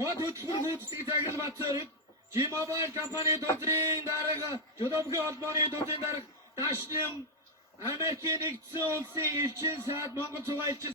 Мод хөтөлбөр хүйцэтгэх цагт Батцорыг G-Mobile компани төвийн дарга Жодомгийн холбооны төвийн дарга Дашлим Америкийн нэгдсэн улсын элчин сайд Монгол цугайлч